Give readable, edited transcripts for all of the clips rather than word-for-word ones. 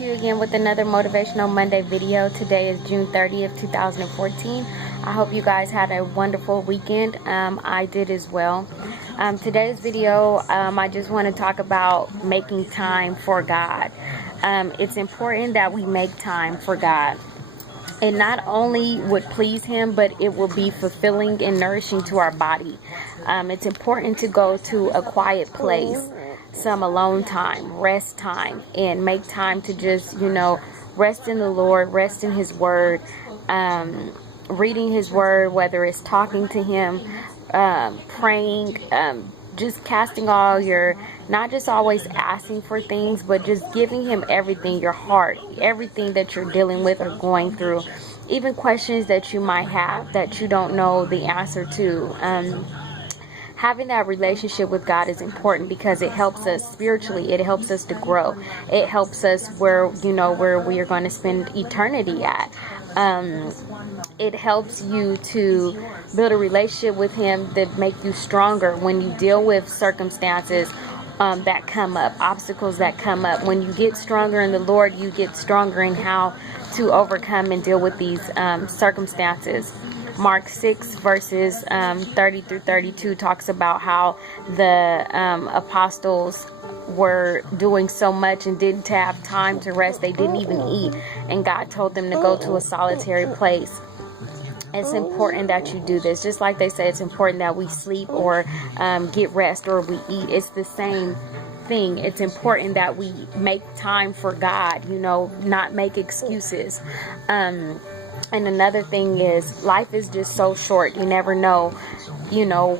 to you again with another Motivational Monday video. Today is June 30th, 2014. I hope you guys had a wonderful weekend. I did as well. Today's video, I just want to talk about making time for God. It's important that we make time for God. It not only would please Him, but it will be fulfilling and nourishing to our body. It's important to go to a quiet place, some alone time, rest time, and make time to just, rest in the Lord, rest in His Word, reading His Word, whether it's talking to Him, praying, just casting all your, not just always asking for things, but just giving Him everything, your heart, everything that you're dealing with or going through, even questions that you might have that you don't know the answer to. Having that relationship with God is important because it helps us spiritually. It helps us to grow. It helps us where we are going to spend eternity at. It helps you to build a relationship with Him that make you stronger when you deal with circumstances that come up, obstacles that come up. When you get stronger in the Lord, you get stronger in how to overcome and deal with these circumstances. Mark 6 verses 30 through 32 talks about how the apostles were doing so much and didn't have time to rest. They didn't even eat, and God told them to go to a solitary place. It's important that you do this. Just like they say it's important that we sleep or get rest or we eat. It's the same thing. It's important that we make time for God, not make excuses. And another thing is, life is just so short. You never know,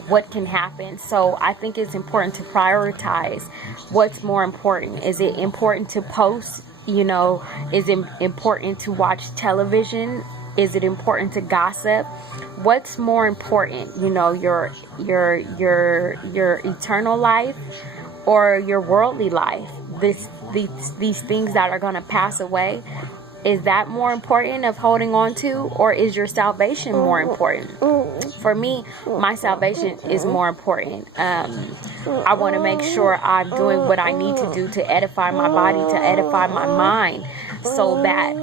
what can happen. So I think it's important to prioritize what's more important. Is it important to post? Is it important to watch television? Is it important to gossip? What's more important? Your eternal life or your worldly life? These things that are going to pass away. Is that more important of holding on to, or is your salvation more important? For me, my salvation is more important. I want to make sure I'm doing what I need to do to edify my body, to edify my mind, so that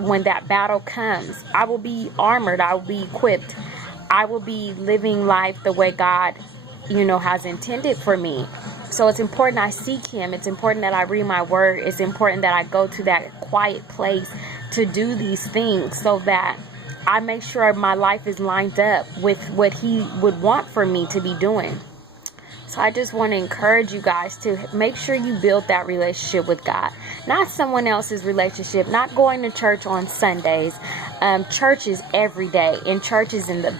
when that battle comes, I will be armored, I will be equipped, I will be living life the way God, has intended for me. So it's important I seek Him. It's important that I read my Word. It's important that I go to that quiet place to do these things so that I make sure my life is lined up with what He would want for me to be doing. So I just want to encourage you guys to make sure you build that relationship with God. Not someone else's relationship, not going to church on Sundays. Church is every day, and church is in the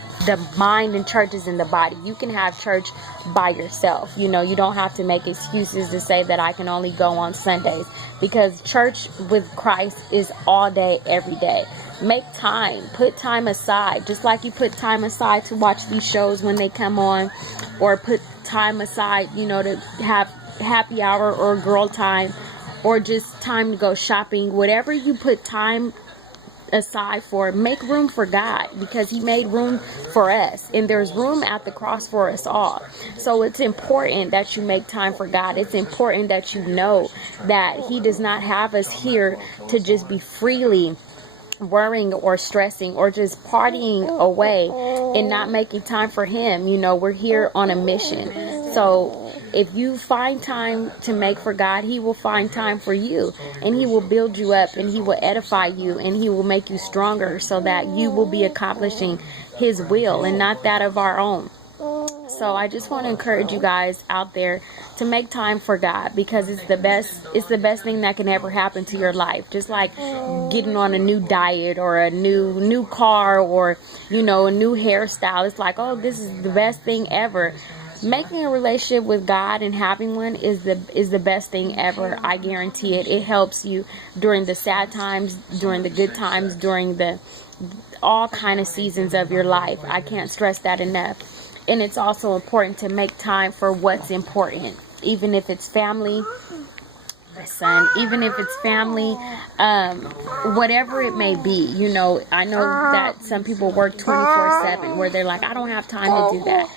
mind, and church is in the body. You can have church by yourself. You don't have to make excuses to say that I can only go on Sundays, because church with Christ is all day, every day. Make time, put time aside, just like you put time aside to watch these shows when they come on, or put time aside, to have happy hour or girl time, or just time to go shopping. Whatever you put time aside for, make room for God, because He made room for us, and there's room at the cross for us all. So it's important that you make time for God. It's important that you know that He does not have us here to just be freely worrying or stressing or just partying away and not making time for Him. We're here on a mission. So if you find time to make for God, He will find time for you, and He will build you up, and He will edify you, and He will make you stronger so that you will be accomplishing His will and not that of our own. So I just want to encourage you guys out there to make time for God, because it's the best thing that can ever happen to your life. Just like getting on a new diet or a new car or a new hairstyle. It's like, oh, this is the best thing ever. Making a relationship with God and having one is the best thing ever. I guarantee it. It helps you during the sad times, during the good times, during the all kind of seasons of your life. I can't stress that enough. And it's also important to make time for what's important, even if it's family, even if it's family, whatever it may be. I know that some people work 24/7, where they're like, I don't have time to do that.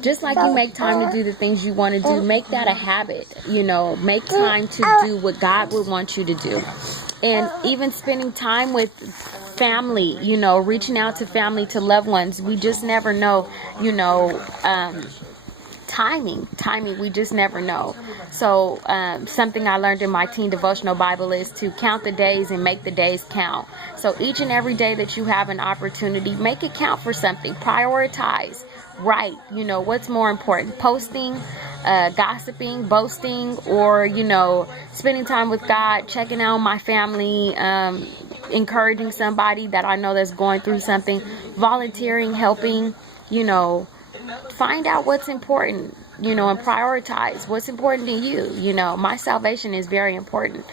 Just like you make time to do the things you want to do, make that a habit. Make time to do what God would want you to do. And even spending time with family, you know, reaching out to family, to loved ones. We just never know, you know, timing, we just never know. So something I learned in my teen devotional Bible is to count the days and make the days count. So each and every day that you have an opportunity, make it count for something. Prioritize. Right, you know, what's more important, posting, gossiping, boasting, or, you know, spending time with God, checking out my family, encouraging somebody that I know that's going through something, volunteering, helping, you know. Find out what's important, you know, and prioritize what's important to you. You know, my salvation is very important.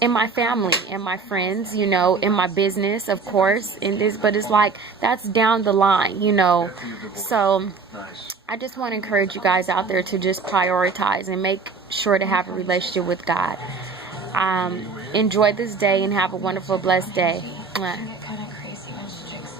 In my family, in my friends, you know, in my business, of course, in this, but it's like, that's down the line, you know. So I just want to encourage you guys out there to just prioritize and make sure to have a relationship with God. Enjoy this day and have a wonderful, blessed day. Mwah.